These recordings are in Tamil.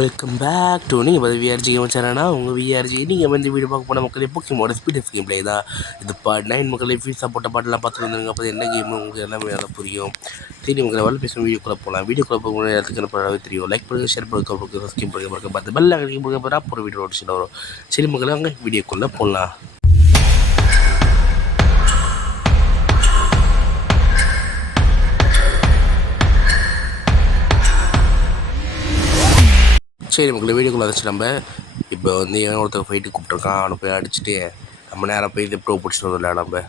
வெல்கம் பேக் டு நீங்கள் வந்து விஆர்ஜி கேம் சேனல்னா உங்கள் விஆர்ஜி நீங்கள் வந்து வீடியோ பார்க்க போன மக்களே போக்கிமோட ஸ்பீட் கேம் பிளே தான். இது பார்ட் 9 மக்களே ஃபீஸாக போட்ட பாட்டெல்லாம் பார்த்துட்டு வந்துருங்க. அப்போ என்ன கேம் உங்களுக்கு எல்லாமே நல்லா புரியும். சரி மக்களை வரல பேசுகிற வீடியோக்குள்ளே போகலாம். வீடியோக்குள்ளே போக இடத்துக்கு என்ன தெரியும். லைக் பண்ணுங்கள், ஷேர் பண்ணுங்கள், ஸ்கிம் பண்ணுங்கள், பார்த்து பெல் ஐக்கன் பண்ணுங்க. அப்புறம் வீடியோ நோட்டிஃபிகேஷன் வரும். சரி மக்களை அங்கே வீடியோக்குள்ளே போகலாம். சரி மக்களே வீடியோக்குள்ளே வச்சு நம்ம இப்போ வந்து ஒருத்தர் ஃபைட்டு கூப்பிட்ருக்கான். அவனை போய் அடிச்சுட்டு நம்ம நேரம் போய் இதை ப்ரோ பிடிச்சிட்டு வந்துடலாம்.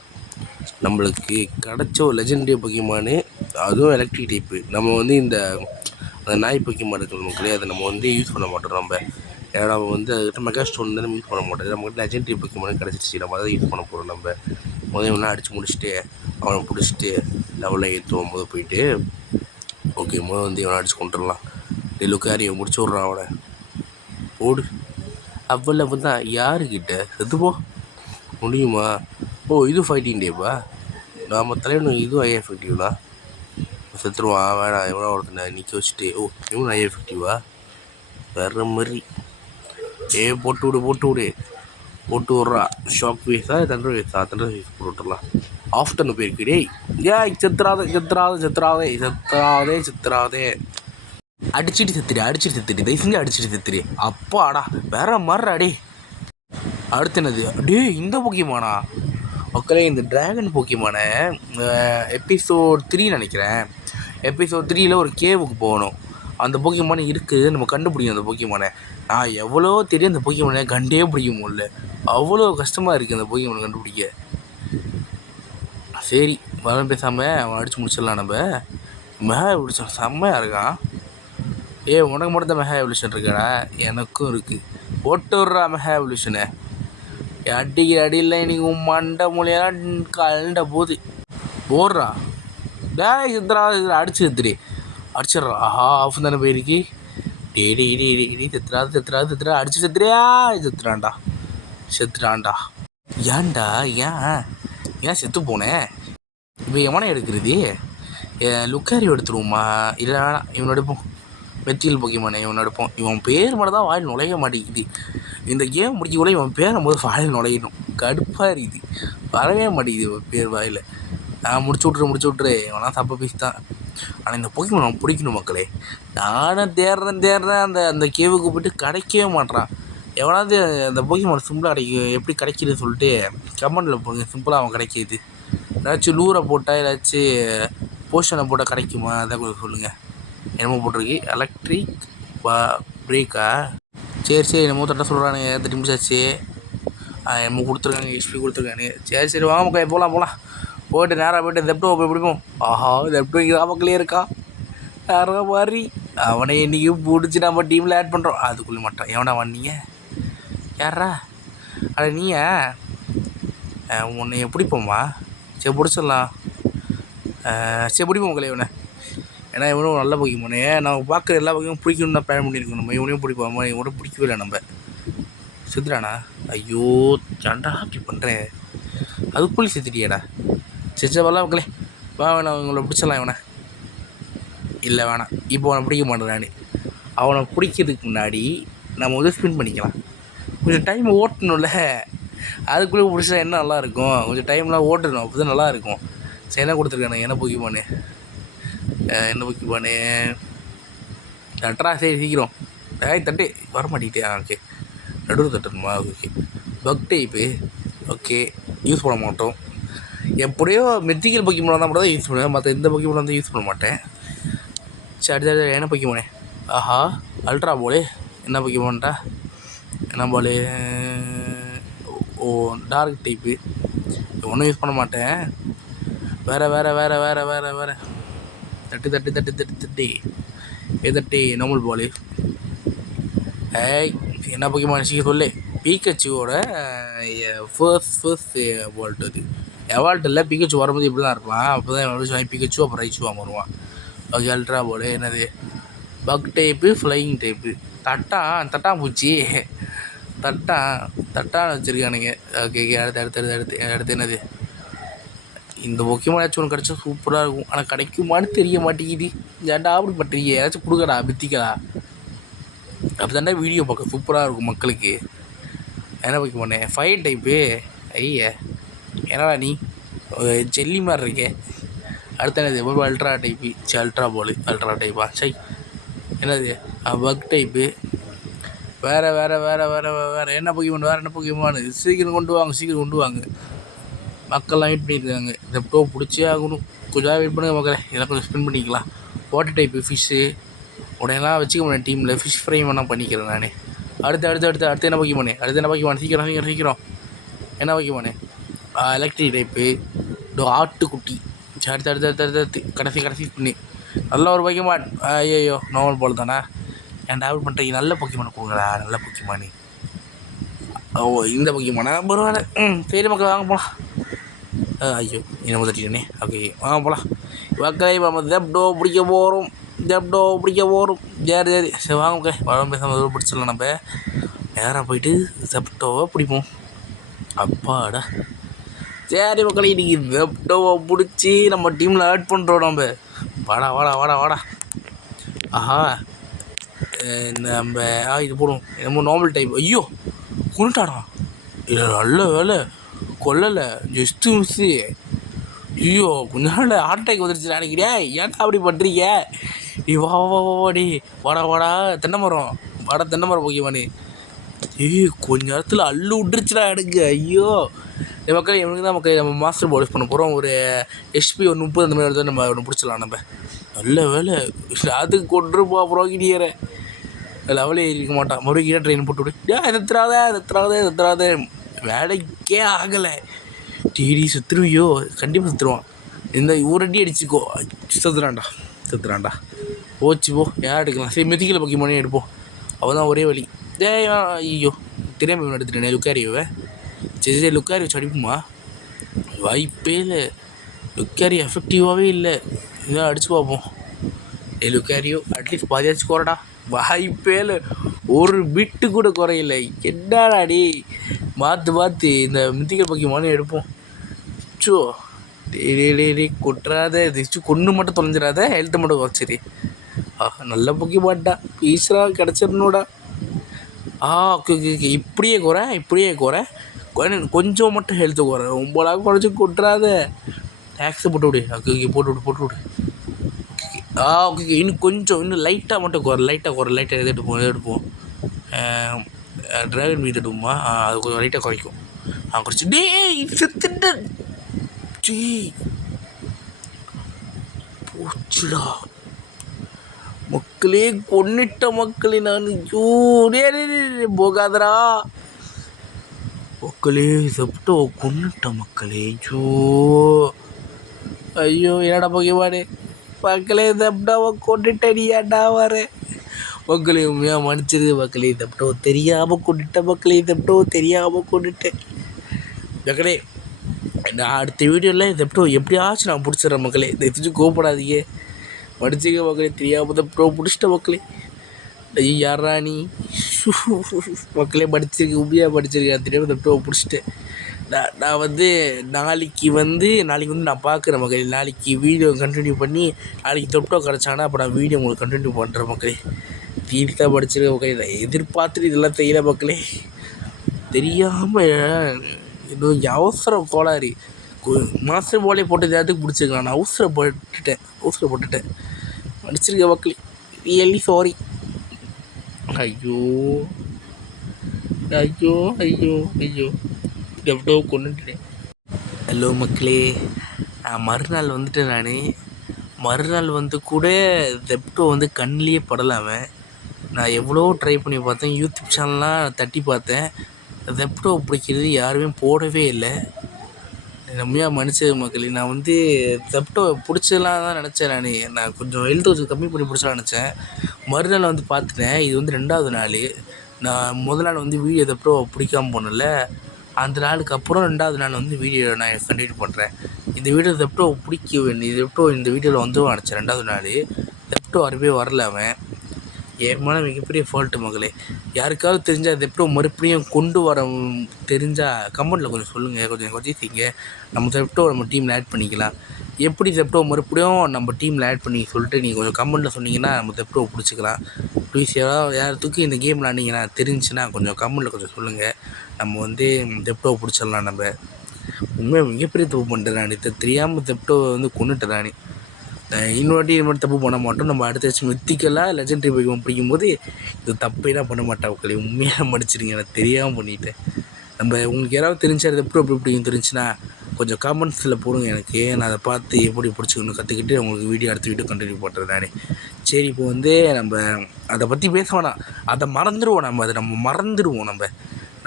நம்மளுக்கு கிடச்ச ஒரு லெஜெண்டரி பொக்கிமானு, அதுவும் எலக்ட்ரிக் டைப்பு. நம்ம வந்து இந்த நாய் பொக்கிமான் இருக்கிற மக்களே அதை நம்ம வந்து யூஸ் பண்ண மாட்டோம். ஏன்னா நம்ம வந்து அதுக்கிட்ட மெகா ஸ்டோன் நம்ம யூஸ் பண்ண மாட்டோம். நம்மகிட்ட லெஜெண்டரி பொக்கிமானு கிடச்சிச்சு, நம்ம அதை யூஸ் பண்ண போகிறோம். நம்ம முதல்ல அடித்து முடிச்சுட்டு அவனை பிடிச்சிட்டு லெவலில் ஏற்றுவோம். போது போயிட்டு ஓகே வந்து இவனை அடிச்சு கொண்டுடலாம். லுக்காரியை முடிச்சு விட்றான். அவனை ஓடு அவ்வளவு தான். யாருக்கிட்ட செத்துப்போ முடியுமா? ஓ இது ஃபைட்டிங் டேப்பா. நாம் தலைவனு இதுவும் ஐ எஃபெக்டிவ்னா செத்துருவான். வேணாம் எவ்வளோ ஒருத்தனை நிற்க வச்சுட்டு இவனு ஐ எஃபெக்டிவா வேற மாதிரி. போட்டு விட்றா. ஷாக் வீஸா தண்டர் வீஸா? தண்டர் வீஸ் போட்டு விட்டுடலாம். ஆஃப்டர்னு போயிருக்கு. டேய் செத்துறாதே அடிச்சுட்டு செத்துடு தயவு செஞ்சு அடிச்சுட்டு செத்துடு. அப்பாடா வேற மாதிரிடா. டே அடுத்து என்னது? டே இந்த போக்கிமானா மக்களே, இந்த ட்ராகன் போக்கிமானை எபிசோட் 3 நினைக்கிறேன். எபிசோட் 3 ஒரு கேவுக்கு போகணும். அந்த போக்கிமானை இருக்குது, நம்ம கண்டுபிடிக்கும் அந்த போக்கிமானை. நான் எவ்வளோ தெரியும் அந்த போக்கிமானை கண்டே பிடிக்க முடியல. அவ்வளோ கஷ்டமாக இருக்குது அந்த போக்கிமானை கண்டுபிடிக்க. சரி வரம் பேசாமல் அவன் அடித்து முடிச்சிடலாம். நம்ம மெகா பிடிச்சான், செம்மையாக இருக்கான். உனக்கு மட்டும் தான் மெகா எவல்யூஷன் இருக்காடா? எனக்கும் இருக்குது. போட்டு விட்றா மெகா எவல்யூஷனை. அடிக்கிற அடியில் இன்னைக்கு மண்டை மூலையெல்லாம் கலண்ட போது போடுறா. டேய் சித்திரா அடிச்சு செத்துடு. அடிச்சிட்றா. ஆஹா ஆஃப் தானே போயிருக்கு. டே செத்துறா அடிச்சு செத்துறான்டா. ஏன்டா ஏன் செத்து போனேன்? இப்போ எவனை எடுக்கிறது? லுக்காரி எடுத்துருவோமா? இல்லை வேணாம், இவன் எடுப்போம். மெத்தியல் பொக்கிமானே இவன் எடுப்போம். இவன் பேர் மட்டும் தான் வாயில் நுழைய மாட்டேங்குது. இந்த கேம் முடிக்கக்குள்ள இவன் பேரை போது வாயில் நுழையணும். கடுப்பாக இருக்குது, வரவே மாட்டேங்குது இவன் பேர் வாயில். நான் முடிச்சு விட்ரு. இவனா தப்ப பீஸ் தான். ஆனால் இந்த பொக்கிமான் அவன் பிடிக்கணும் மக்களே. நானும் தேடுறேன். அந்த கேவுக்கு போய்ட்டு கிடைக்கவே மாட்டான். எவனாவது அந்த பொக்கிமான் சிம்பிளாக எப்படி கிடைக்கிதுன்னு சொல்லிட்டு கமெண்டில் போடுங்க. சிம்பிளாக அவன் கிடைக்கிது. ஏதாச்சும் லூரை போட்டால் ஏதாச்சும் போஷனை போட்டால் கிடைக்குமா? அதான் கொஞ்சம் சொல்லுங்கள். என்னமோ போட்டிருக்கு எலக்ட்ரிக் பிரேக்கா? சரி என்னமோ தட்ட சொல்கிறானுங்க. 30 நிமிஷம் ஆச்சு. என்னமோ கொடுத்துருக்காங்க, ஹெச்பி கொடுத்துருக்காங்க. சரி வாங்க மக்களே போகலாம். போய்ட்டு நேராக போய்ட்டு ஜெப்டோ போய் பிடிப்போம். ஆஹா ஜெப்டோ இங்கே மக்களே இருக்கா வேற மாதிரி. அவனை என்றைக்கும் பிடிச்சி நம்ம டீமில் ஆட் பண்ணுறோம். அதுக்குள்ளே மாட்டான். எவனா வந்தீங்க? யாரா அட நீங்கள்? உன்னை பிடிப்போம்மா? சரி பிடிச்சிடலாம். சரி பிடிப்போம் மக்களே இவனை. ஏன்னா இவனும் நல்ல பொக்கிமானே. நம்ம பார்க்குற எல்லா பக்கம் பிடிக்கணும்னு தான் பிளான் பண்ணியிருக்கோம். நம்ம இவனையும் பிடிப்போம். இவனும் பிடிக்கவே இல்லை. நம்ம செத்துறானா? ஐயோ ஏன்டா அப்படி பண்ணுறேன்? அதுக்குள்ளே செத்துட்டியாடா. செச்சவெல்லாம் மக்களே வா, வேணாம் இவங்களை பிடிச்சிடலாம். இவனை இல்லை வேணாம், இப்போ அவனை பிடிக்க மாட்டேன். நான் அவனை பிடிக்கிறதுக்கு முன்னாடி நம்ம வந்து ஸ்பின் பண்ணிக்கலாம். கொஞ்சம் டைம் ஓட்டணும்ல. அதுக்குள்ளே பிடிச்சா என்ன நல்லாயிருக்கும். கொஞ்சம் டைம்லாம் ஓட்டணும், அப்போ தான் நல்லாயிருக்கும். சரி என்ன கொடுத்துருக்கானு? என்ன பொக்கிமானு? என்ன பொக்கிமானு தட்டுறா. சரி சீக்கிரம் தட்டு வர மாட்டேங்கிட்டே. ஓகே நடுவில் தட்டணுமா? Okay bug type. Okay use பண்ண மாட்டோம். எப்படியோ மெத்திக்கல் பொக்கிமான் தான் மட்டும் தான் யூஸ் பண்ணுவேன். மற்ற எந்த பொக்கிமான் வந்து யூஸ் பண்ண மாட்டேன். சரி என்ன பொக்கிமானே? ஆஹா அல்ட்ரா போலே. என்ன பொக்கிமான்டா? என்ன போலே? Dark type. ஒன்றும் யூஸ் பண்ண மாட்டேன். வேறு தட்டி நார்மல் பாலு. என்ன பொக்கிமான் சீக்கிரம் சொல்லு. பீக்கச்சுவோட ஃபர்ஸ்ட் வால்ட். அது எவால்ட் இல்லை, பீக்கச்சு வரும்போது இப்படி தான் இருப்பான். அப்போ தான் வாங்கி பீக்கச்சு அப்புறம் ரைச்சு வருவான். Okay ultra ball. என்னது? Bug type, flying type. தட்டாம்பூச்சி. தட்டான்னு வச்சுருக்கானுங்க. ஓகே அடுத்து என்னது? இந்த பொக்கிமானாச்சும் ஒன்று கிடச்சா சூப்பராக இருக்கும். ஆனால் கிடைக்குமான்னு தெரிய மாட்டேங்குது. ஏன்டா அப்படி பண்ணுறீங்க? ஏதாச்சும் கொடுக்கடா பித்திக்கடா. அப்போ தாண்டா வீடியோ பார்க்க சூப்பராக இருக்கும் மக்களுக்கு. என்ன போக்கிமானே ஃபயர் டைப்பு. ஐயா என்னடா நீ ஜெல்லி மாதிரி இருக்கே. அடுத்த என்னது ஒரு ultra type. Ultra ball ultra டைப்பா சை. என்னது பக் டைப்பு. வேறு வேறு வேறு வேறு வேறு என்ன போக்கிமான் வேறு என்ன போக்கிமான் சீக்கிரம் கொண்டு வாங்க சீக்கிரம் கொண்டு வாங்க. மக்கள்லாம் வெயிட் பண்ணியிருக்காங்க. இந்த ப்ரோ பிடிச்சே ஆகணும். கொஞ்சம் வெயிட் பண்ணுங்கள் மக்களே. இதெல்லாம் கொஞ்சம் ஸ்பெண்ட் பண்ணிக்கலாம். வாட்டர் டைப்பு ஃபிஷ்ஷு உடனேலாம் வச்சுக்க முடியும் டீமில். ஃபிஷ் ஃப்ரை வேணால் பண்ணிக்கிறேன் நான். அடுத்து என்ன போக்கிமானே அடுத்து என்ன போக்கிமானே சீக்கிரம் சீக்கிரம் சீக்கிரம் என்ன போக்கிமானே எலக்ட்ரிக் டைப்பு ஆட்டுக்குட்டி. அடுத்து கடைசி பண்ணி நல்ல ஒரு போக்கிமான். ஐயோ நார்மல் போல் தானே ஏன் டேவல் பண்ணுறீங்க. நல்ல போக்கிமான் கொடுங்களா நல்ல போக்கிமானு. ஓ இந்த போக்கிமானா பரவாயில்ல. சரி மக்கள் வாங்க போகலாம். ஐயோ என்ன தட்டிட்டேனே. ஓகே வாங்க போகலாம் மக்களை. நம்ம ஜெப்டோ பிடிக்க போகிறோம். சரி சரி வாங்க மக்களே. வளம் பேசாமல் பிடிச்சிடலாம். நம்ம நேராக போயிட்டு ஜெப்டோவை பிடிப்போம். அப்பாடா சரி மக்களே. இன்றைக்கி ஜெப்டோவை பிடிச்சி நம்ம டீமில் ஆட் பண்ணுறோம். நம்ம வாடா வாடா வாடா வாடா. ஆஹா நம்ம இது போடுவோம். நம்ம நார்மல் டைப். ஐயோ கொண்டுட்டாடா. இல்லை நல்ல வேலை கொல்லலை ஜஸ்ட்டு மிஸ்ஸு. ஐயோ கொஞ்ச நாள் ஹார்ட் அட்டாக் வந்துருச்சு நினைக்கிறியா. ஏன்டா அப்படி பண்ணுறீங்க. நீ வா வா வாடி வாடா வாடா தென்னை மரம் போக்கியவானே. கொஞ்ச நேரத்தில் அள்ளு விட்டுருச்சுடா எனக்கு. ஐயோ இந்த மக்கள் இவனுக்கு தான் மக்கள் நம்ம மாஸ்டர் பாலிஷ் பண்ண போகிறோம். ஒரு HP ஒரு 30 அந்த மாதிரி எடுத்து நம்ம ஒன்று பிடிச்சிடலாம். நம்ம நல்ல வேலை அதுக்கு கொண்டுருப்பா. அப்புறம் கிடியற லெவலே இருக்க மாட்டான். மறுபடியும் ட்ரெயின் போட்டு விடு. எத்துறாதே வேலைக்கே ஆகலை. டிடி சுற்றுருவியோ கண்டிப்பாக சுற்றுருவான். இந்த ஒரு அடி அடிச்சுக்கோ சுற்றுறான்டா. போச்சு போ யார் எடுக்கலாம். சரி மெதிக்கல போக்கிமானே எடுப்போம். அவள் தான் ஒரே வழி. ஐயோ தெரியாமல் இவன் எடுத்துட்டேனே லுக்காரியோவை. சரி லுக்காரி வச்சு அடிப்புமா. வாய்ப்பே இல்லை. லுக்காரி எஃபெக்டிவாகவே இல்லை. இதான் அடிச்சு பார்ப்போம். லுக்காரியோ அட்லீஸ்ட் பாதியாச்சு குறடா. வாய்ப்பே இல்லை. ஒரு பிட்டு கூட குறையில. என்னடாடி பார்த்து இந்த மித்திக்கல் போக்கிமானே எடுப்போம். சோ டே கொட்டுறாத திச்சு கொன்று மட்டும் தொலைஞ்சிடாத. ஹெல்த்தை மட்டும் குறைச்சிரு. நல்ல போக்கிமான்டா பீஸரா கிடச்சிடணுடா. ஓகே இப்படியே குறை கொஞ்சம் மட்டும் ஹெல்த்து குறை. ரொம்பலாம் குறைச்சி கொட்டுறாத. டேக்ஸை போட்டு விடு. ஓகே போட்டு விடு. ஓகே இன்னும் லைட்டாக மட்டும் லைட்டாக எடுப்போம். ட்ராகன் மீட் எடுப்போமா. அது கொஞ்சம் லைட்டாக குறைக்கும். குறைச்சி செத்துட்டு போச்சுடா மக்களே. கொன்னிட்ட மக்களே நான். போகாதரா மக்களே. ஜெப்டோ கொன்னிட்ட மக்களே. ஐயோ என்னடா போக்கிமானே மக்களே. ஜெப்டோவை கொண்டுட்டேன். ஏன்டா வர மக்களே. உண்மையாக மன்னிச்சிருது மக்களே. ஜெப்டோ தெரியாமல் கொண்டுட்டேன் மக்களே. மக்களே நான் அடுத்த வீடியோவில் ஜெப்டோ எப்படியாச்சும் நான் பிடிச்சிட்றேன் மக்களே. தெரிஞ்சு கோவப்படாதீங்க. படிச்சுக்க மக்களே. தெரியாமல் ஜெப்டோ பிடிச்சிட்ட மக்களே. ஐயோ யாரா நீ மக்களே. உண்மையாக படிச்சிருக்கேன். தெரியாமல் ஜெப்டோ பிடிச்சிட்டேன். நான் நாளைக்கு நான் பார்க்குறேன் மக்களே. நாளைக்கு வீடியோ கண்டினியூ பண்ணி நாளைக்கு ஜெப்டோ கிடச்சானா அப்போ நான் வீடியோ உங்களுக்கு கண்டினியூ பண்ணுறேன் மக்களே. தீர்த்தாக படிச்சிருக்க மக்களே. நான் எதிர்பார்த்துட்டு இதெல்லாம் செய்யல மக்களே. தெரியாமல் இன்னும் அவசர கோளாறு. மாஸ்டர் போலே போட்டு நேரத்துக்கு பிடிச்சிருக்கலாம். நான் அவசரப்பட்டுட்டேன் படிச்சிருக்க மக்களே. Really sorry. ஐயோ ஜெப்டோ கொண்டுட்டேன். ஹலோ மக்களே. மறுநாள் வந்துட்டேன். மறுநாள் கூட ஜெப்டோ கண்ணிலேயே படலாமல் நான் எவ்வளோ ட்ரை பண்ணி பார்த்தேன். யூடியூப் சேனல்லாம் தட்டி பார்த்தேன். ஜெப்டோ பிடிக்கிறது யாருமே போடவே இல்லை. உண்மையாக மன்னிச்சது மக்களே. நான் ஜெப்டோ பிடிச்சலாம் தான் நினச்சேன். நான் கொஞ்சம் ஹெல்த் கொஞ்சம் கம்மி பண்ணி பிடிச்சலாம் நினச்சேன். மறுநாள் பார்த்துட்டேன். இது 2வது நாள். நான் முதல் நாள் வீடியோ ஜெப்டோ பிடிக்காமல் போனல. அந்த நாளுக்கு அப்புறம் 2வது நாள் வீடியோ நான் கண்டினியூ பண்ணுறேன். இந்த வீடியோ ஜெப்டோ பிடிக்க வேண்டிய ஜெப்டோ இந்த வீடியோவில் நினச்சேன். 2வது நாள் ஜெப்டோ வரவே வரல. அவன் என் மேலே மிகப்பெரிய ஃபால்ட்டு மகளே. யாருக்காவது தெரிஞ்சால் அது எப்படி மறுபடியும் கொண்டு வர தெரிஞ்சால் கமெண்ட்டில் கொஞ்சம் சொல்லுங்கள், கொஞ்சம் செய்யுங்க. நம்ம செப்டோ நம்ம டீமில் ஆட் பண்ணிக்கலாம். எப்படி செப்டோ மறுபடியும் நம்ம டீமில் ஆட் பண்ணி சொல்லிட்டு நீங்கள் கொஞ்சம் கமெண்ட்டில் சொன்னீங்கன்னா நம்ம செப்டோவை பிடிச்சிக்கலாம். ப்ளீஸ் யாராத்துக்கும் இந்த கேம் விளாண்டிங்கன்னா தெரிஞ்சுன்னா கொஞ்சம் கமெண்ட்டில் கொஞ்சம் சொல்லுங்கள். நம்ம செப்டோவை பிடிச்சிடலாம். நம்ம உண்மையாக மிகப்பெரிய தப்பு பண்ணிட்டேன் நான். இதை தெரியாமல் செப்டோவை கொண்டுட்டேன் நான். இன்னொரு மட்டும் தப்பு பண்ண மாட்டோம். நம்ம அடுத்த மித்திக்கலாக லெஜெண்டரி போய்க்கும் பிடிக்கும்போது இது தப்பேலாம் பண்ண மாட்டேன் மக்களே. உண்மையாக மன்னிச்சிடுங்க, நான் தெரியாமல் பண்ணிட்டேன். நம்ம உங்களுக்கு யாராவது தெரிஞ்சா அது எப்படி பிடிக்கும் தெரிஞ்சுன்னா கொஞ்சம் காமெண்ட்ஸில் போடுங்க எனக்கு. நான் அதை பார்த்து எப்படி பிடிச்சிக்கணும் கற்றுக்கிட்டு உங்களுக்கு அடுத்த வீடியோ கண்டினியூ பண்ணுறேன் நான். சரி, இப்போ நம்ம அதை பற்றி பேச வேணாம், அதை மறந்துடுவோம். நம்ம மறந்துடுவோம்.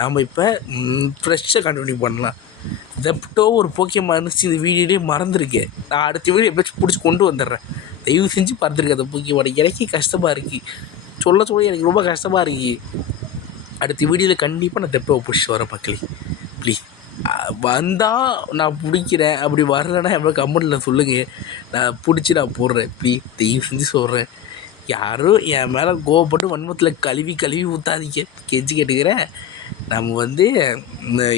நம்ம இப்போ ஃப்ரெஷ்ஷாக கண்டினியூ பண்ணலாம். செப்டோ ஒரு போக்கியமாக இருந்துச்சு, இந்த வீடியோலேயே மறந்துருக்கேன். நான் அடுத்த வீடியோ எப்படியாச்சும் பிடிச்சி கொண்டு வந்துடுறேன். தயவு செஞ்சு பார்த்துருக்கேன் அந்த போக்கியமான. எனக்கே கஷ்டமாக இருக்குது, சொல்ல எனக்கு ரொம்ப கஷ்டமாக இருக்குது. அடுத்த வீடியோவில் கண்டிப்பாக நான் செப்டோவை பிடிச்சிட்டு வரேன் மக்களே. ப்ளீஸ் வந்தால் நான் பிடிக்கிறேன், அப்படி வரலைன்னா எவ்வளோ கமெண்ட்டில் சொல்லுங்கள், நான் பிடிச்சி நான் போடுறேன். ப்ளீஸ் தயவு செஞ்சு சொல்கிறேன். யாரும் என் மேலே கோவப்பட்டு வன்மத்தில் கழுவி ஊற்றாதீங்க, கெஞ்சி கேட்டுக்கிறேன். நம்ம இந்த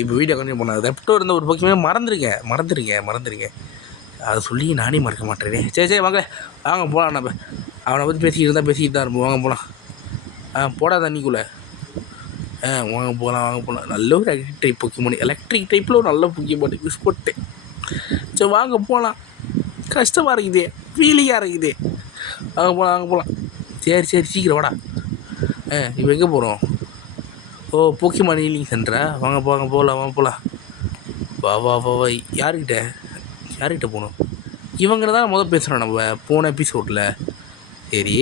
இப்போ வீடியோ கண்டினியூ பண்ணால் செப்டோ இருந்த ஒரு பக்கமே மறந்துருங்க. அதை சொல்லி நானே மறக்க மாட்டேனே. சரி வாங்க போகலாம். நம்ம அவனை பற்றி பேசிக்கிட்டு தான் இருப்போம். வாங்க போகலாம். போடா தண்ணிக்குள்ளே. வாங்க போகலாம். நல்ல ஒரு எலக்ட்ரிக் டைப் பொக்கிமான். எலக்ட்ரிக் டைப்பில் ஒரு நல்ல பொக்கிமான் யூஸ் போட்டேன். சரி வாங்க போகலாம். கஷ்டமாக இருக்குதே, ஃபீலிங்காக இருக்குதே. வாங்க போகலாம். சரி சீக்கிரம் வாடா. இப்போ எங்கே போகிறோம்? ஓ, போக்கிமான் ஹீலிங் சென்டரா? வாங்க போகலாம். வா. யார்கிட்ட போகணும்? இவங்க தான் பேசுகிறோம் நம்ம போன எபிசோடில். சரி,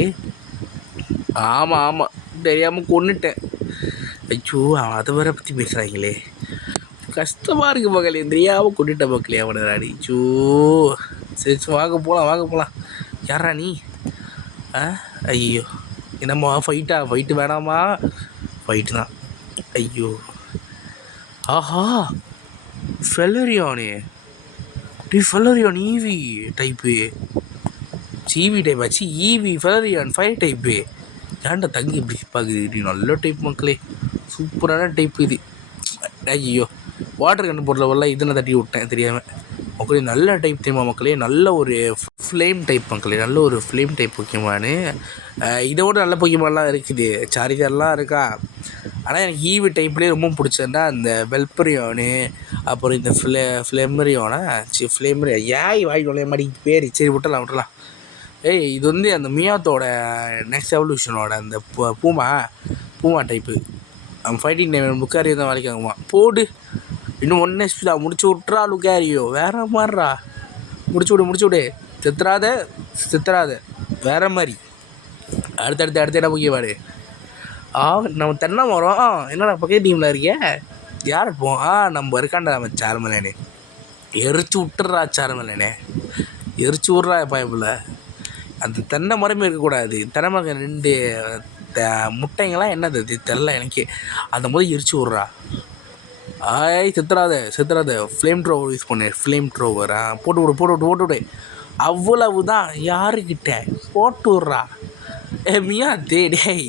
ஆமாம் தெரியாமல் கொண்டுட்டேன். ஐயோ, அதை வேற பற்றி பேசுகிறாங்களே, கஷ்டமாக இருக்குது மகளே. தெரியாமல் கொண்டுட்டேன் மக்களே அவனை ராணி. ஐயோ சரி வாங்க போகலாம். யாரா நீ? ஐயோ, என்னம்மா ஃபைட்டு வேணாமா? ஃபைட்டு தான். ஐயோ, ஆஹா, ஃபெலரியானே. Flareon Eevee type. Eevee type ஆச்சு. Eevee Flareon fire type. ஏன்டா தங்கி இப்படி பார்க்குது? நல்ல டைப் மக்களே, சூப்பரான டைப் இது. ஐயோ, வாட்டர் கண்டு போடுறவெல்லாம் இதனை தட்டி விட்டேன் தெரியாமல் மக்களே. நல்ல டைப் தெரியுமா மக்களே? நல்ல ஒரு ஃப்ளேம் டைப் மக்களே, நல்ல ஒரு ஃப்ளேம் டைப் பொக்கிமானு. இதோட நல்ல பொக்கிமான்லாம் இருக்குது, சாரிஜர்லாம் இருக்கா. ஆனால் எனக்கு ஈவி டைப்லேயே ரொம்ப பிடிச்சதுன்னா அந்த வெல்பரியோனு, அப்புறம் இந்த ஃப்ளெமரியோனா ஃப்ளேமரி. வாய் நுழைய மாதிரி பேர். சரி விட்டலாம். இது அந்த மியாத்தோட நெக்ஸ்ட் எவல்யூஷனோட அந்த பூமா டைப்பு. அவன் ஃபைட்டிங் டைம் லுக்காரியோ தான் வேலைக்கு ஆகுமா. போடு, இன்னும் 1 HP தான். முடிச்சு விட்றா லுக்காரியோ, வேற மாதிரிடா. முடிச்சு விடு. சித்தராத வேற மாதிரி. அடுத்து என்ன முக்கியமாடு? நம்ம தென்னை மரம். என்னடா பக்கத்து டீமில் இருக்கே? யார் இருப்போம்? நம்ம இருக்காண்டா நம்ம சார்மலேனே. எரிச்சு விட்டுறா சார்மலேனே, எரிச்சு விட்றா பயப்பில். அந்த தென்னை மரமே இருக்கக்கூடாது. தென்னை மரம் 2 முட்டைங்களாம் என்னது தெரில எனக்கு. அந்த மாதிரி எரிச்சு விட்றா. சித்தராத. ஃப்ளேம் ட்ரோவர் யூஸ் பண்ணு. ஃப்ளேம் ட்ரோவரா? போட்டு விடு. அவ்வளவுதான். யாருக்கிட்ட போட்டு விட்றா. மியா டேய்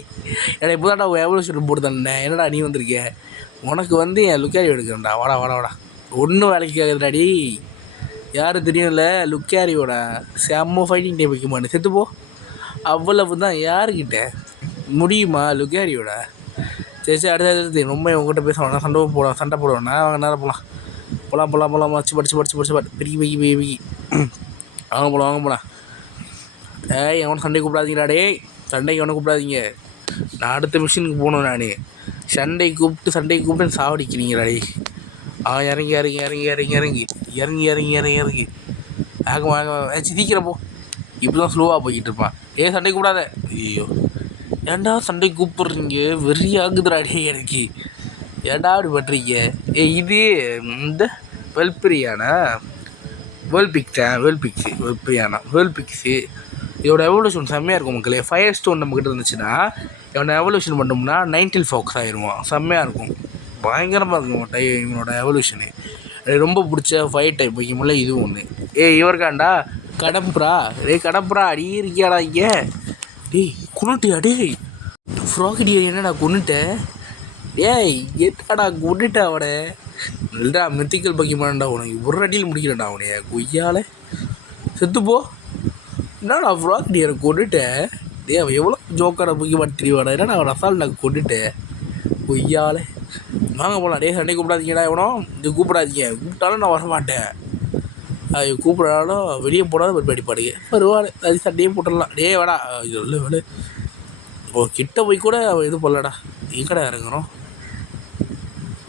என்னடா இப்போ தான்டா எவல்யூஷன் போட்டு தானே. என்னடா நீ வந்திருக்க? உனக்கு என் லுக்காரி எடுக்கிறேன்டா. வாடா. ஒன்றும் வேலைக்கு கேட்குறாடி. யார் தெரியும்ல? லுக்காரியோட செம்ம ஃபைட்டிங் டைப் வைக்குமான்னு செத்துப்போ. அவ்வளவு தான். யாருக்கிட்ட முடியுமா லுக்காரியோட? சரி அடுத்தது ரொம்ப உங்கள்கிட்ட பேசுவாங்க. சண்டை போடுவேண்ணா. அவங்க நேரம் போகலாம். படிச்சு பெருக்கி வாங்க போகலாம். எவனை சண்டைக்கு கூப்பிடாதீங்கடா. சண்டைக்கு எவனை கூப்பிடாதீங்க. நான் அடுத்த மிஷினுக்கு போகணும். நான் சண்டைக்கு கூப்பிட்டு சாவடிக்கிறீங்கடாடே. இறங்கி சீக்கிரம் போ. இப்படி தான் ஸ்லோவாக போய்கிட்டு இருப்பான். சண்டைக்கு கூப்பிடாத. ஐயோ, ஏன்டா சண்டைக்கு கூப்பிட்றீங்க? வெறி ஆகுதுடாடே எனக்கு. ஏன்டா அப்படி பண்ணுறீங்க? இது இந்த வெல்பிரியானா வேல்பிக்ஸு. இதோட எவல்யூஷன் செம்மையாக இருக்கும் மக்களே. ஃபயர் ஸ்டோன் நம்மக்கிட்ட இருந்துச்சுன்னா இவனை எவல்யூஷன் பண்ணோம்னா 90 ஃபாக்ஸ் ஆயிடுவான். செம்மையாக இருக்கும், பயங்கரமாக இருக்கும் இவனோட எவல்யூஷனு. ரொம்ப பிடிச்ச ஃபயர் டைப் வைக்கும்போல இது ஒன்று. இவருக்காண்டா கடம்புரா. கடம்புரா அடி இருக்கியாடா இங்கே? குணட்டியா? ஃப்ராக்டியர் என்னடா கொண்டுட்டேன்? ஏய் என்னடா கொண்டுட்டேன் அவனை? இல்லடா மித்திக்கல் பக்கிமான்டா, உனக்கு ஒரு அடியில் முடிக்கிறேன்டா அவனைய கொய்யால. செத்துப்போ. என்னடா ஃப்ராக்டியரை கொண்டுட்டேன்? டே அவன் எவ்வளோ ஜோக்கான பக்கிமான் தெரியவாடா? என்னடா அவன் அசால்ட்டா கொண்டுட்டேன் கொய்யால. வாங்க போகலாம். டே சண்டை கூப்பிடாதீங்கடா எவனோ, இது கூப்பிடாதீங்க, கூப்பிட்டாலும் நான் வரமாட்டேன். அது கூப்பிடாலும் வெளியே போடாத ஒரு படிப்பாடுங்க வருவாள். அது சண்டையே போட்டுடலாம். டே வேடா இது இல்லை வேலை. ஓ கிட்ட போய் கூட அவள் இது பண்ணலடா. எங்கடா இறங்குறோம்?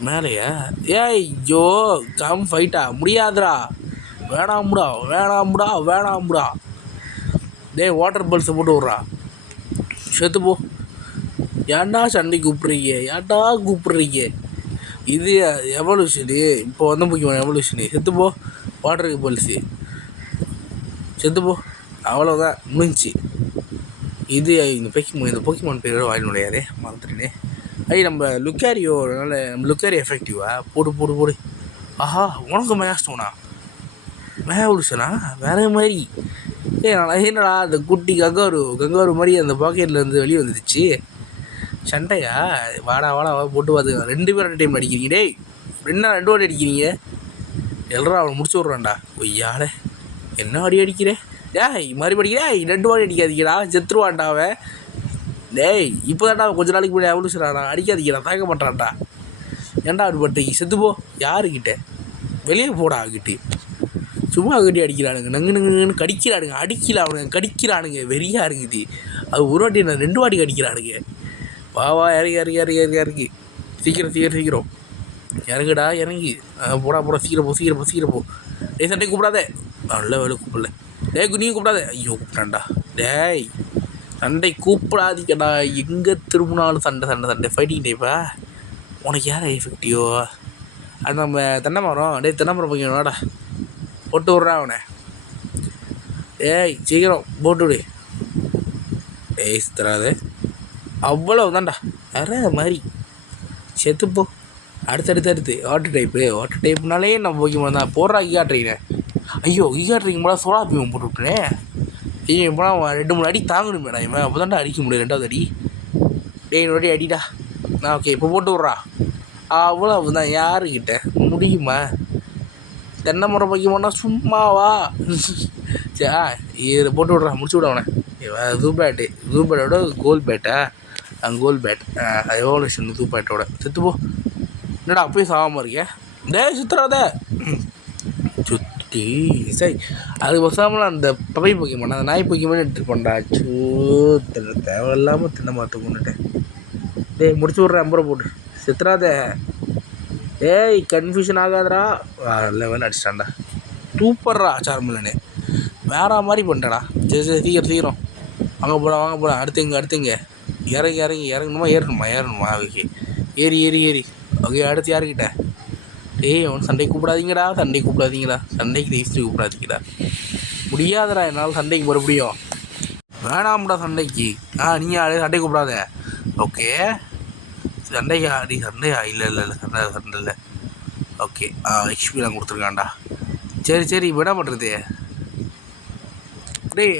மேலேயா? ஏய் ஜோ கம் ஃபைட்டா முடியாதுடா, வேணாம்டா வேணாம்டா வேணாம்டா. டே வாட்டர் பல்ஸை போட்டு விட்றா, செத்து போ. ஏன்டா சண்டை கூப்பிட்றீங்க? ஏன்டா கூப்பிட்றீங்க? இது எவல்யூஷனு இப்போ வந்து முக்கியமான எவல்யூஷனு. செத்துப்போ வாட்டருக்கு பல்ஸு, செத்துப்போ. அவ்வளோதான் முடிஞ்சிச்சு. இது இந்த போக்கிமான் பேரோட வாயினுடையாரே மறந்துட்டேனே. நம்ம லுக்காரியோ, அதனால் நம்ம லுக்காரியோ எஃபெக்டிவா போடு போடு போடு. ஆஹா உனக்கு மேஸ்டோனா மேவல்யூஷனா வேற மாதிரி. என்னடா அந்த குட்டி கங்காரு மாதிரி அந்த பாக்கெட்லேருந்து வெளியே வந்துடுச்சு. சண்டையா? வாடா வாடா போட்டு பார்த்துக்கலாம். 2 பேரும் 2 டைம் அடிக்கிறீங்க. டேய் என்ன 2 வாட்டி அடிக்கிறீங்க? எல்லோரும் அவனை முடிச்சு விட்றான்டா ஒய்யால. என்ன அடி அடிக்கிறேன்? டேய் மறுபடியும் 2 வாட்டி அடிக்காதீங்கடா, செத்துருவான்டா அவன். டேய் இப்போ தான்டா கொஞ்ச நாளைக்கு முன்னாடி எவல்யூஷனாடா, அடிக்காதீங்கடா, தாக்க மாட்டான்டா. ஏன்டா அப்படி பட்டீங்க? செத்துப்போ. யாருக்கிட்ட? வெளியே போடா ஆகிட்டு. சும்மா கட்டி அடிக்கிறானுங்க, நங்கு நங்குன்னு கடிக்கிறானுங்க. அடிக்கல அவனுங்க, கடிக்கிறானுங்க. வெறியாக இருக்குது. அது ஒரு வாட்டி நான் 2 வாட்டி கடிக்கிறானுங்க. வா இறங்கி சீக்கிரம் இறங்குடா இறங்கி. போடா சீக்கிரம் போ. டேய் சண்டை கூப்பிடாதே. நல்ல வேலை கூப்பிடல. டேய் நீ கூப்பிடாதே. ஐயோ கூப்பிட்டான்டா. டேய் சண்டை கூப்பிடாதீங்கடா, எங்கே திரும்பினாலும் சண்டை ஃபைட்டிங் டைப்பா. உனக்கு யார் எஃபெக்டிவோ? அது நம்ம தென்னை மரம். தென்னை மரம் பையனாடா, போட்டு விட்றா அவனை. ஏய் சீக்கிரம் போட்டு விடு. டேய் தராது. அவ்வளோ தான்டா, வேற மாதிரி. செத்துப்போ. அடுத்து வாட்டர் டைப்புனாலே நம்ம போக்கிமான் தான். போடுறா ஈகாட்ரிங்க. ஐயோ ஈகாட்ரிங்க போல சோடா பீவன் போட்டு விட்டுனேன். ஐயோ இப்போலாம் 2-3 அடி தாங்கணுமேடா இவன், அப்போ தான்டா அடிக்க முடியும் 2வது அடி. டேய் வாட்டி அடிடா. ஓகே இப்போ போட்டு விட்றா. அவ்வளோ தான். யாருக்கிட்ட முடியுமா? தென்னை மரம் போக்கிமான்னா சும்மாவா? இதை போட்டு விட்றா, முடிச்சு விட அவனை. ஜூபேட்டோட கோல் பேட்டா? கோல் பேட் எவல்யூஷன் ஜூபேட்டோட. செத்துப்போ. என்னடா அப்பயே சாகாமல் இருக்கேன்? டேய் சுற்றுறாத சுற்றி. சரி அது பசாமல் அந்த பப்பை போக்கிமான், அந்த நாய் போக்கிமான் எடுத்துகிட்டு போண்டா. தேவையில்லாமல் தென்னை மரத்தை கொண்டுட்டேன். டேய் முடிச்சு விட்றேன் 50 ரூபா போட்டு. செத்துறாத. டேய் கன்ஃபியூஷன் ஆகாதடா. லெவன் அடிச்சிட்டான்டா. சூப்பர்ரா சார்மில்லனே, வேற மாதிரி பண்ணிட்டேடா. சரி சீக்கிரம் வாங்க போகலாம். அடுத்துங்க இறங்கணுமா ஓகே. ஏறி ஓகே. அடுத்து யாருக்கிட்ட? டேய் அவன் சண்டை கூப்பிடாதீங்கடா, சண்டைக்கு ஹிஸ்ட்ரி கூப்பிடாதீங்கடா. முடியாதடா என்னால் சண்டைக்கு மறுபடியும். வேணாம்டா சண்டைக்கு. நீங்கள் சண்டை கூப்பிடாத. ஓகே சண்டையா? இல்லை சண்டை இல்லை. ஓகே ஹெச்பிலாம் கொடுத்துருக்கான்டா. சரி விட பண்ணுறது. டேய்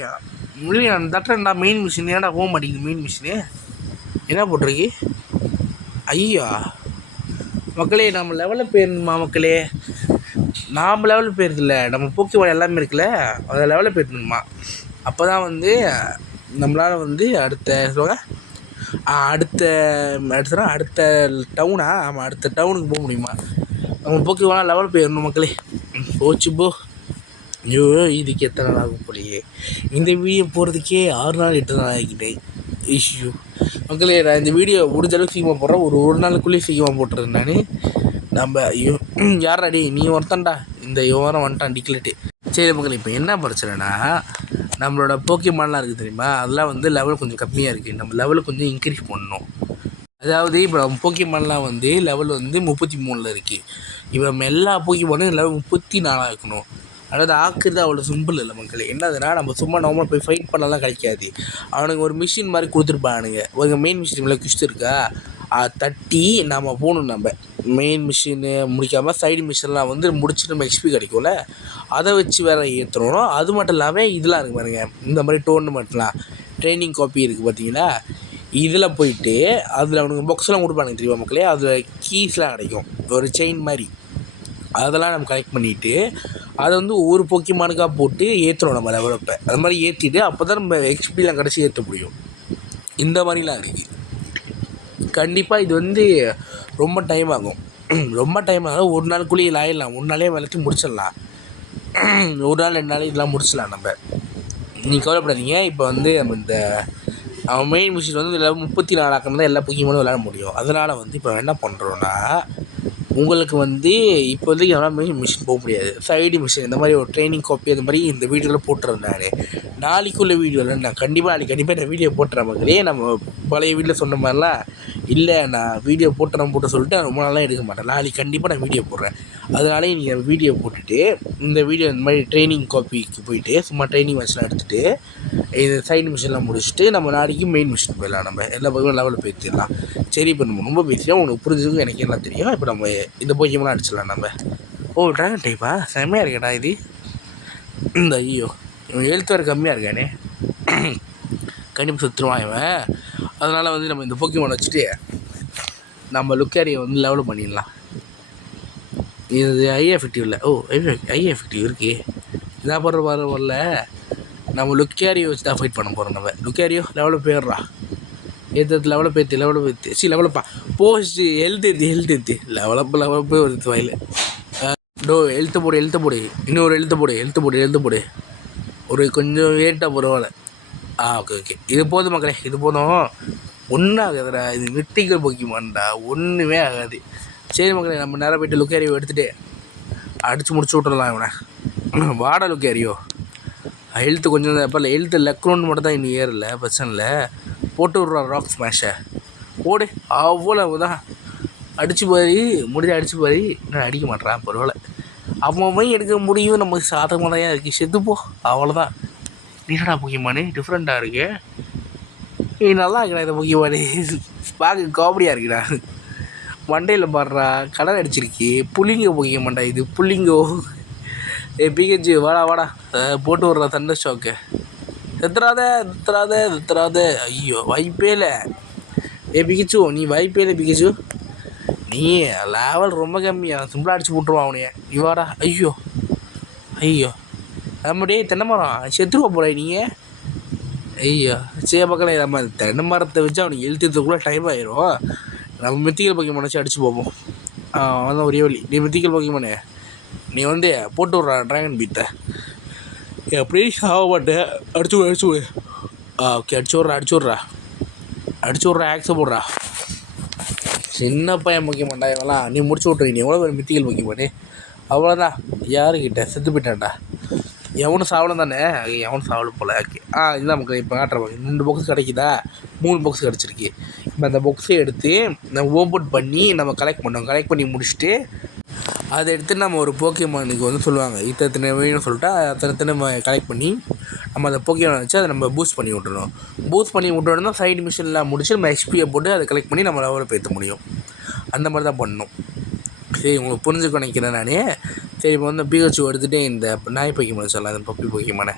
முடியும் நான் தட்டுறேன்டா. மெயின் மிஷின் ஏன்டா போக மாட்டேங்குது? மெயின் மிஷினு என்ன போட்டிருக்கு? ஐயா மக்களே, நம்ம லெவலில் போயிருந்துமா மக்களே? நாம் லெவலில் போயிருதில்ல, நம்ம போக்கிமான் எல்லாமே இருக்குல்ல, அதை லெவலில் போயிருந்துமா. அப்போ தான் வந்து நம்மளால் வந்து அடுத்த டவுனா? ஆமாம் அடுத்த டவுனுக்கு போக முடியுமா? நம்ம போக்கிமான் லெவலில் போயிடணும் மக்களே. போச்சு போ. ஐயோ இதுக்கு எத்தனை நாள் ஆகும் போலியே. இந்த வீடியோ போகிறதுக்கே 6 நாள் 8 நாள் ஆகிக்கிட்டேன். இஷ்யூ மக்களே, நான் இந்த வீடியோ முடிஞ்ச அளவுக்கு சீக்கிரமாக போடுறேன். ஒரு நாளுக்குள்ளேயே சீக்கிரமாக போட்டுறேன் நான். நம்ம யாராடி நீ ஒருத்தன்டா, இந்த வாரம் வந்துட்டான் டிக்லெட்டு. சரி மக்களே, இப்போ என்ன பிரச்சனைனா நம்மளோட போக்கிமான்லாம் இருக்குது தெரியுமா, அதெல்லாம் வந்து லெவல் கொஞ்சம் கம்மியாக இருக்குது. நம்ம லெவலை கொஞ்சம் இன்க்ரீஸ் பண்ணணும். அதாவது இப்போ நம்ம போக்கிமான்லாம் வந்து லெவல் வந்து 33 இருக்குது. இப்போ நம்ம எல்லா போக்கிமானும் லெவல் 34 இருக்கணும். அதாவது ஆக்குறது அவ்வளோ சிம்பிள் இல்லை மக்களே. என்னதுன்னா நம்ம சும்மா நார்மலாக போய் ஃபைட் பண்ணலாம் கிடைக்காது. அவனுங்க ஒரு மிஷின் மாதிரி கொடுத்துருப்பானுங்க. ஒரு மெயின் மிஷின் இவ்வளோ குஷ்டு இருக்கா, தட்டி நம்ம போகணும். நம்ம மெயின் மிஷின்னு முடிக்காமல் சைடு மிஷின்லாம் வந்து முடிச்சுட்டு நம்ம எக்ஸ்பி கிடைக்கும்ல, அதை வச்சு வேறு ஏற்றுறோம். அது மட்டும் இல்லாமல் இதெல்லாம் இருக்குது பாருங்கள், இந்த மாதிரி டோர்னமெண்ட்லாம் ட்ரைனிங் காப்பி இருக்குது பார்த்தீங்களா, இதில் போயிட்டு அதில் அவனுக்கு பாக்ஸ்லாம் கொடுப்பானுங்க தெரியுமா மக்களே, அதில் கீஸ்லாம் கிடைக்கும், ஒரு செயின் மாதிரி. அதெல்லாம் நம்ம கலெக்ட் பண்ணிவிட்டு அதை வந்து ஒவ்வொரு போக்கிமானுக்காக போட்டு ஏற்றணும் நம்ம லெவலப்பை. அது மாதிரி ஏற்றிட்டு அப்போ தான் நம்ம எக்ஸ்பிலாம் கிடச்சி ஏற்ற முடியும். இந்த மாதிரிலாம் இருக்குது. கண்டிப்பாக இது வந்து ரொம்ப டைம் ஆகும். ரொம்ப டைம் ஆகும். ஒரு நாளுக்குள்ளேயே ஆயிடலாம், ஒரு நாளே வளர்த்து முடிச்சிடலாம். ஒரு நாள் 2 நாள் இதெல்லாம் முடிச்சிடலாம் நம்ம. நீங்கள் கவலைப்படாதீங்க. இப்போ வந்து நம்ம இந்த மெயின் மிஷின் வந்து எல்லாம் 34 ஆக்கணும் தான் எல்லா போக்கிமானும் விளையாட முடியும். அதனால் வந்து இப்போ என்ன பண்ணுறோன்னா, உங்களுக்கு வந்து இப்போதைக்கு எவனால் மிஷின் போக முடியாது. சைடு மிஷின் இந்த மாதிரி ஒரு ட்ரைனிங் காப்பி அந்த மாதிரி இந்த வீடியோவில் போட்டுருந்தேன். நாளைக்குள்ள வீடியோவில் நான் கண்டிப்பாக நான் வீடியோ போட்டுறேன் மக்களே. நம்ம பழைய வீட்டில் சொன்ன மாதிரிலாம் இல்லை, நான் வீடியோ போட்டு சொல்லிட்டு ரொம்ப நாளாக எடுக்க மாட்டேன். நாளைக்கு கண்டிப்பாக நான் வீடியோ போடுறேன். அதனாலே நீங்கள் வீடியோ போட்டுட்டு இந்த வீடியோ இந்த மாதிரி ட்ரைனிங் காப்பிக்கு போயிட்டு சும்மா ட்ரைனிங் மிஷின்லாம் எடுத்துகிட்டு இது சைடு மிஷின்லாம் முடிச்சுட்டு நம்ம நாளைக்கு மெயின் மிஷின் போயிடலாம். நம்ம எல்லா பக்கம் லெவலில் போயிடலாம். சரி, இப்போ நம்ம ரொம்ப பேசியாக உனக்கு புரிஞ்சுக்கும், எனக்கு எல்லாம் தெரியும். இப்போ நம்ம இந்த போக்கியமெல்லாம் அடிச்சிடலாம் நம்ம. ஓ, ட்ராகன் டைப்பா? செம்மையாக இருக்கேடா இது. இந்த ஐயோ, இவன் எழுத்து வேறு கம்மியாக இருக்கானே, கண்டிப்பாக சுற்றுவான் இவன். அதனால் வந்து நம்ம இந்த போக்கிமான் வச்சுட்டு நம்ம லுக்காரியை வந்து லெவல் பண்ணிடலாம். இது ஐ எஃபெக்டிவ் இல்லை. ஓ, ஐ எஃபெக்டிவ் இருக்கே. இதான் வரல. நம்ம லுக்காரியோ வச்சு தான் ஃபைட் பண்ண போகிறோம். நம்ம லுக்காரியோ லெவலில் போயிடுறா. ஏற்றது லெவலில் போய்த்து லெவலப்பா போஸ்ட்டு எழுத்து லெவலப்பு வருது வாயில். எழுத்து போடு இன்னொரு எழுத்து போடு ஒரு கொஞ்சம் ஏட்டாக பரவாயில்ல. ஓகே இது போதும் மக்களே, இது போதும். ஒன்றும் ஆகாதுடா, இது மித்திக்கல் போக்கிமான்டா, ஒன்றுமே ஆகாது. சரி மக்களே, நம்ம நேராக போய்ட்டு லுக்காரியோ எடுத்துகிட்டு அடித்து முடிச்சு விட்றலாம் இவனை. வாடா லுக்காரியோ. எழுத்து கொஞ்சம் தான் எப்போ எழுத்து லக்ரோன்னு மட்டும் தான் இன்னும் ஏறல, பிரச்சனை இல்லை. போட்டு விட்றா ராக் ஸ்மாஷை போடு. அவ்வளவுதான், அடிச்சு பாரு, முடிஞ்ச அடிச்சு பாரு. இன்னும் அடிக்க மாட்டேறான், பரவாயில்ல. அவன் எடுக்க முடியும், நமக்கு சாதகமாக தான் இருக்குது. செத்துப்போ, அவ்வளோதான். நீடா போக்கிமானு டிஃப்ரெண்ட்டாக இருக்கு. நீ நல்லா இருக்குடா இந்த போக்கிமானு, பார்க்க காமெடியாக இருக்குடா. மண்டையில் பாடுறா கடல் அடிச்சிருக்கு. புள்ளிங்கோ போக்கிமான்டா இது, புள்ளிங்கோ. பிகேஜி வாடா போட்டு விட்றா தண்டர் ஷாக்கு. செத்துறாத. ஐயோ, வாய்ப்பே இல்லை. பிகிச்சு, நீ வாய்ப்பே இல்லை பிகிச்சு. நீ லெவல் ரொம்ப கம்மியா, சிம்பிளாக அடிச்சு போட்டுருவான் அவனைய. நீ வாடா. ஐயோ நம்மடே தென்னை மரம் செத்துருவா போல நீங்கள். ஐயோ சே பக்கம் நம்ம தென்னை மரத்தை வச்சு அவனுக்கு எழுத்துறதுக்குள்ளே டைம் ஆயிரும். நம்ம மித்திக்கல் போக்கிமான் வச்சு அடிச்சு போவோம். அதான் ஒரே வழி. நீ மித்திக்கல் போக்கிமானே நீ வந்து போட்டு விட்றா ட்ராகன் பீத்தை. எப்படி ஆக மாட்டேன். அடிச்சு விடு. ஓகே, அடிச்சு விட்றா ஆக்ஸை போடுறா. சின்ன பையன் முக்கியமாண்டா இவெல்லாம். நீ முடிச்சு விட்ரு. நீ எவ்வளோ பேர் மித்திக்கல் முக்கியமானே. அவ்வளோதான். யாருக்கிட்ட செத்து போயிட்டான்டா. எவனும் சாவலம் தானே, எவனும் சாவலும் போல. ஓகே, இதுதான் மக்கள் இப்போ காட்டுறேன். 2 பாக்ஸ் கிடைக்குதா, 3 பாக்ஸ் கிடச்சிருக்கு. இப்போ அந்த பாக்ஸை எடுத்து நம்ம ஓப்பன் பண்ணி நம்ம கலெக்ட் பண்ணி முடிச்சுட்டு அதை எடுத்து நம்ம ஒரு போக்கிமானுக்கு வந்து சொல்லுவாங்க இத்தனை வேணும்னு சொல்லிட்டு அத்தனை நம்ம கலெக்ட் பண்ணி நம்ம அந்த போக்கிமானை வச்சு அதை நம்ம பூஸ்ட் பண்ணி விட்டுறணும். சைடு மிஷின்லாம் முடிச்சு நம்ம எக்ஸ்பியை போட்டு அதை கலெக்ட் பண்ணி நம்ம லெவலில் பேற்ற முடியும். அந்த மாதிரி தான் பண்ணணும். சரி, உங்களுக்கு புரிஞ்சுக்க நினைக்கிறேன் நான். சரி, இப்போ வந்து பிகச்சு எடுத்துகிட்டு இந்த நாய் போக்கிமான் சொல்லலாம், அந்த பப்பி போக்கிமானே.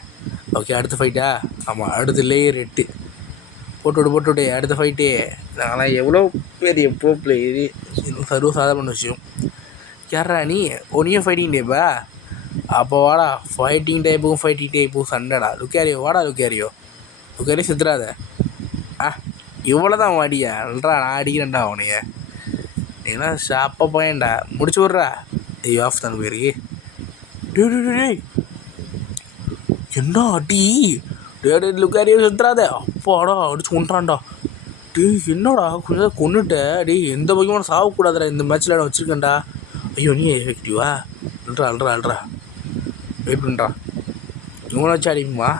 ஓகே, அடுத்த ஃபைட்டா? ஆமாம், அடுத்து லேயர் 8 போட்டு அடுத்த ஃபைட்டு. நாங்களாம் எவ்வளோ பெரிய ப்ரோ பிளேயரு, சர்வசாதாரண விஷயம். யாரா நீயும் ஃபைட்டிங் டைப்பா? அப்போ வாடா, ஃபைட்டிங் டைப்பும் சண்டைடா. லுக்காரியோ செத்துறாத. இவ்வளோ தான் வாடியா இல்லைடா, நான் அடிக்கிறேன்டா அவனைய. நீங்களா ஷாப்பாக போயேன்டா, முடிச்சு விட்றா. ஆஃப் தான் போயிருக்கு. என்ன அடி! லுக்காரியோ செத்துறாத. அப்பாடா, அடிச்சு கொண்டான்டா. என்னடா கொஞ்சம் கொண்டுட்ட. எந்த பக்கமான சாகக்கூடாதுடா இந்த மேட்ச்சில் நான் வச்சுருக்கேன்டா. ஐயோ, நீ எஃபெக்டிவா? அல்றா வெயிட் பண்ணுறா. இவனை வச்சு அடிக்குமா?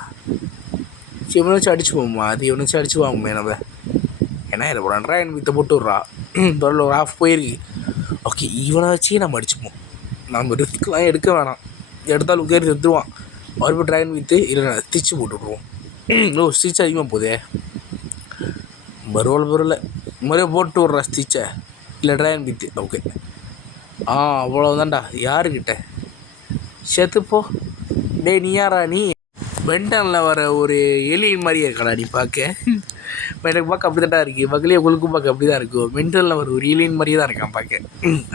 இவனை வச்சு அடிச்சு போகுமா? அது இவனை வச்சு அடிச்சு வாங்குமே நம்ம. என்ன இதை போடான் ட்ராகன் வித்தை போட்டு விட்றா. பரவாயில்ல, ஒரு ஆஃப் போயிருக்கு. ஓகே, இவனை வச்சே நம்ம அடிச்சுப்போம். நம்ம ரிஸ்க்லாம் எடுக்க வேணாம். எடுத்தாலும் உட்காரி செத்துருவான். மறுபடியும் ட்ராகன் வித்து இல்லை ஸ்டிச்சு போட்டு விட்ருவோம். ஸ்டிச் அதிகமாக போதே. பரவாயில்ல மறுபடியும் போட்டு விட்றா ஸ்டிச்சை இல்லை ட்ராகன் வித்து. ஓகே, அவ்வளோதான்டா. யாருக்கிட்ட செத்துப்போ. நீ யாரா? நீ பென்டனில் வர ஒரு எலியின் மாதிரியே இருக்கடா நீ பார்க்க. எனக்கு பார்க்க அப்படி தான் இருக்குது. மக்களே உங்களுக்கும் பார்க்க அப்படி தான் இருக்கும். மென்டலில் ஒரு ஏலியன் மாதிரியே தான் இருக்கான் பார்க்க.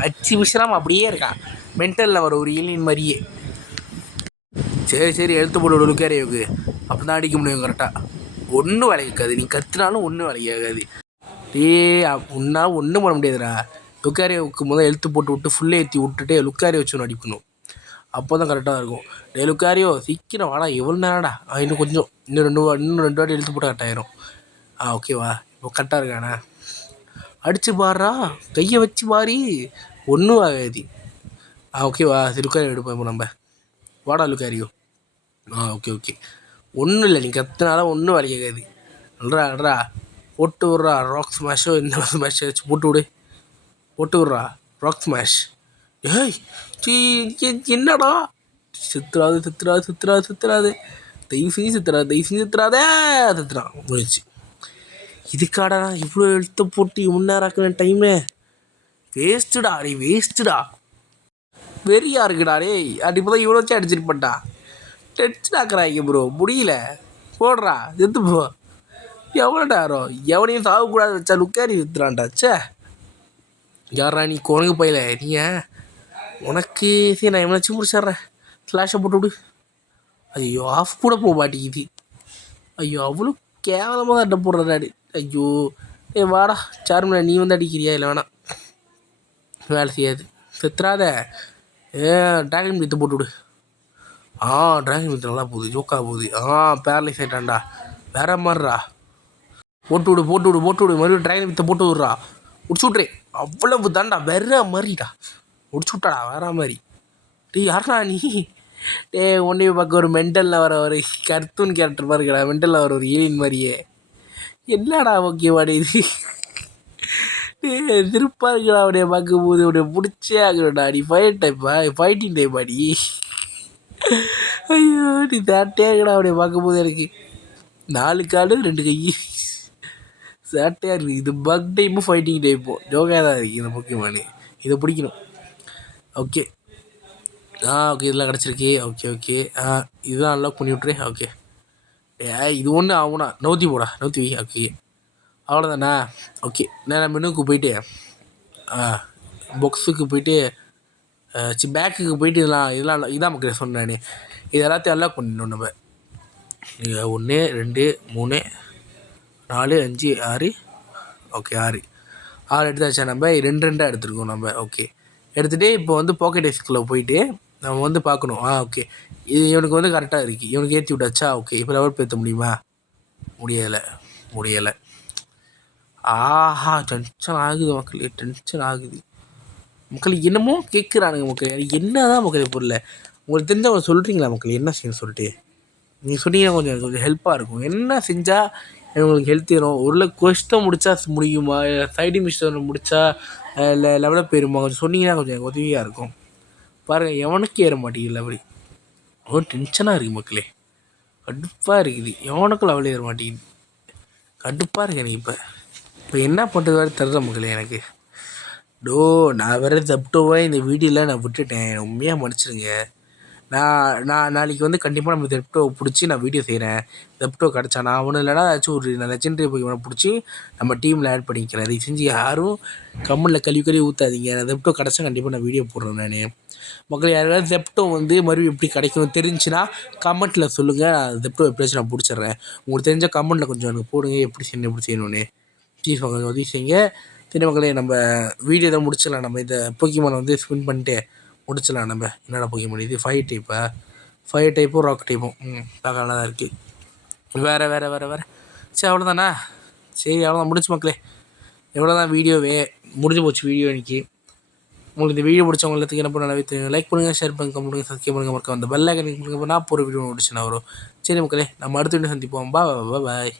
அச்சு விஷயம் அப்படியே இருக்கான். மென்டலில் ஒரு ஏலியன் மாதிரியே. சரி சரி எழுத்து போட்டு லுக்காரியோவுக்கு அப்போ தான் அடிக்க முடியும் கரெக்டாக. ஒன்றும் விளையாக்காது, நீ கற்றுனாலும் ஒன்றும் விளையாகாது. உன்னால் ஒன்றும் பண்ண முடியாதுடா. லுக்காரியோவுக்கு முதல் எழுத்து போட்டு விட்டு ஃபுல்லே ஏற்றி விட்டுட்டு லுக்காரியோ வச்சு ஒன்று அடிக்கணும். அப்போ தான் கரெக்டாக இருக்கும். லுக்காரியோ சீக்கிரம் வாடா, எவ்வளோ நேரம்டா? இன்னும் கொஞ்சம், இன்னும் ரெண்டு வாட்டி எழுத்து போட்டு கரெக்டாயிரும். ஓகேவா? இப்போ கரெக்டாக இருக்காண்ணா. அடிச்சு பாடுறா, கையை வச்சு பாரி, ஒன்றும் ஆகாது. ஓகேவா? சரி லுக்காரியோ எடுப்போம் இப்போ நம்ம. வாடா லுக்காரியோ. Okay okay. ஒன்றும் இல்லை, நீ கற்றுனாலும் ஒன்றும் வேலை கேட்காது. அல்றா போட்டு விட்றா. ராக் ஸ்மாஷோ இந்த ஸ்மாஷோ வச்சு போட்டு விடு. போட்டு விட்றா ராக் ஸ்மாஷ். ஏய் என்னடா சித்துறாது தயவு செஞ்சு சித்துறான் முடிச்சு. இதுக்காடா இவ்வளோ எழுத்த போட்டு முன்னேறாக்குன டைமு வேஸ்ட்டுடா. வேஸ்ட்டுடா, வெறியா இருக்குடா. அப்படி இப்போ தான் இவ்வளோ வச்சு அடிச்சிருப்பட்டா. டென்ஷன் ஆக்குறாங்க ப்ரோ, முடியல. போடுறா செத்து போ. எவ்வளோ நேரம் எவனையும் சாகக்கூடாது வச்சா லுக்காரி வித்துறான்டா. சே யாரா நீ குரங்கு பையில நீங்கள் உனக்கு சரி நான் எவ்வளோச்சும் முடிச்சிட்றேன். ஸ்லாஷை போட்டு விடு. ஐயோ ஆஃப் கூட போக மாட்டேங்குது. ஐயோ அவ்வளோ கேவலமாக தான் அட்டை போடுறாடி. ஐயோ வாடா சார்மில் நீ வந்து அடிக்கிறியா? இல்லை வேணாம், வேலை செய்யாது. செத்துறாத. ட்ராகன் மீத்தை போட்டு விடு. ட்ராகன் மீத்து நல்லா போகுது, ஜோக்காக போகுது. பேரலைஸ் ஆகிட்டான்டா. வேற மாதிரிடா. போட்டு விடு மறுபடியும் ட்ராகன் மீத்தை போட்டு விட்றா. முடிச்சு விட்றே. அவ்வளவு தாண்டா, வேற மாதிரிடா. முடிச்சு விட்டாடா வேற மாதிரி. யாரா நீ? ஒன்றைய பார்க்க ஒரு மென்டலில் ஒரு கர்த்தூன் கேரக்டர் மாதிரி இருக்கடா. மென்டலில் ஒரு ஏலியன் மாதிரியே. என்னடா ஓகேவாடி இது? திருப்பா இருக்கடா அப்படியே பார்க்கும்போது. அப்படியே பிடிச்சே ஆகணும்டா. நீ ஃபைட்டிங் டைப்பா நீ? ஐயோ நீ சேட்டையாக இருக்கடா அப்படியே பார்க்கும்போது. எனக்கு 4 காலு 2 கை சேட்டையாக இருக்குது. இது பக் டைப்பும் ஃபைட்டிங் டைப்பும் ஜோகாக தான் இருக்குது இந்த முக்கியமான. இதை பிடிக்கணும். ஓகே ஓகே இதெல்லாம் கிடச்சிருக்கு. ஓகே இதுதான் அன்லாக் பண்ணி விட்ரு. ஓகே இது ஒன்று ஆகும்னா நவுத்தி போடா, நவுத்தி வை. ஓகே அவ்வளோதாண்ணா. ஓகே நான் மெனுவுக்கு போயிட்டு பாக்ஸுக்கு போயிட்டு பேக்குக்கு போயிட்டு இதெல்லாம் இதான் மக்கள் சொன்னேன். இது எல்லாத்தையும் அன்லாக் பண்ணிடணும் நம்ம. 1 2 3 4 5 6. ஓகே 6 எடுத்தாச்சா? நம்ம 2 எடுத்துருக்கோம் நம்ம. ஓகே எடுத்துகிட்டு இப்போ வந்து பாக்கெட் எக்ஸ்குள்ளே போயிட்டு நம்ம வந்து பார்க்கணும். ஓகே இது இவனுக்கு வந்து கரெக்டாக இருக்குது. இவனுக்கு ஏற்றி விட்டாச்சா? ஓகே இப்போ லெவல் ஏற்ற முடியுமா? முடியலை. டென்ஷன் ஆகுது மக்களே, டென்ஷன் ஆகுது. மக்களுக்கு என்னமோ கேட்குறானுங்க மக்கள். என்ன தான் மக்களே பொருள் உங்களுக்கு தெரிஞ்சவங்க சொல்கிறீங்களா மக்கள் என்ன செய்யணும் சொல்லிட்டு? நீங்கள் சொன்னீங்கன்னா கொஞ்சம் ஹெல்ப்பாக இருக்கும். என்ன செஞ்சால் உங்களுக்கு ஹெல்த் ஏறும்? ஒரு கொஸ்டம் முடித்தா முடியுமா? சைடு மிஸ்டர் முடித்தா இல்லை லெவலப் போயிருமா? கொஞ்சம் சொன்னீங்கன்னா கொஞ்சம் உதவியாக இருக்கும். பாருங்கள் எவனுக்கு ஏற மாட்டேங்குது லெவலி. அவ்வளோ டென்ஷனாக இருக்குது மக்களே, கடுப்பாக இருக்குது. எவனுக்கும் லெவல் ஏற மாட்டேங்குது. கடுப்பாக இருக்கு எனக்கு. இப்போ என்ன பண்ணுறது வேறு தர்ற மக்களே எனக்கு. நான் வேறு ஜப்டோவை இந்த வீடியோவில் நான் விட்டுட்டேன். உண்மையாக மன்னிச்சிடுங்க. நான் நாளைக்கு வந்து கண்டிப்பாக நம்ம ஜெப்டோவை பிடிச்சி நான் வீடியோ செய்கிறேன். ஜெப்டோ கிடச்சா நான் ஒன்றும் இல்லைனா ஏதாச்சும் ஒரு லெஜெண்டரி போய் பிடிச்சி நம்ம டீமில் ஆட் பண்ணிக்கிறேன். அதை செஞ்சு யாரும் கம்மில் கழுவி ஊற்றாதீங்க. நான் ஜெப்டோ கிடச்சா கண்டிப்பாக நான் வீடியோ போடுறேன். நான் மக்கள் யாராவது ஜெப்டோ வந்து மறுபடியும் எப்படி கிடைக்கணும் தெரிஞ்சுன்னா கமெண்ட்டில் சொல்லுங்கள். நான் ஜெப்டோ எப்படியாச்சும் நான் பிடிச்சிட்றேன். உங்களுக்கு தெரிஞ்ச கமெண்ட்டில் கொஞ்சம் எனக்கு போடுங்க எப்படி செய்யணும்னு. ப்ளீஸ் மக்கள் உதவி செய்யுங்க. சரி மக்களே நம்ம வீடியோ தான் முடிச்சிடலாம். நம்ம இந்த போக்கிமானை வந்து ஸ்பின் பண்ணிட்டு முடிச்சிடலாம். நம்ம என்னடா போக்கிமான் இது 5 டைப்பா? 5 டைப்பும் ராக் டைப்பும் பார்க்க நல்லா தான் இருக்குது. வேறு சரி அவ்வளோதாண்ணா. சரி அவ்வளோதான் முடிச்சு மக்களே. எவ்வளோ தான் வீடியோவே முடிஞ்சு போச்சு வீடியோ இன்றைக்கி. உங்களுக்கு இந்த வீடியோ பிடிச்சவங்க எல்லாத்துக்கு என்ன பண்ண நல்லா லைக் பண்ணுங்கள், ஷேர் பண்ணுங்கள், கமெண்ட் பண்ணுங்கள், சப்ஸ்கிரைப் பண்ணுங்கள், மறக்காம அந்த பெல் ஐகான் கிளிக் பண்ணுங்கள். நான் போகிற வீடியோ முடிச்சுன்னா வரும். சரி மக்களே நம்ம அடுத்த வீடியோ சந்திப்போம். பாய்.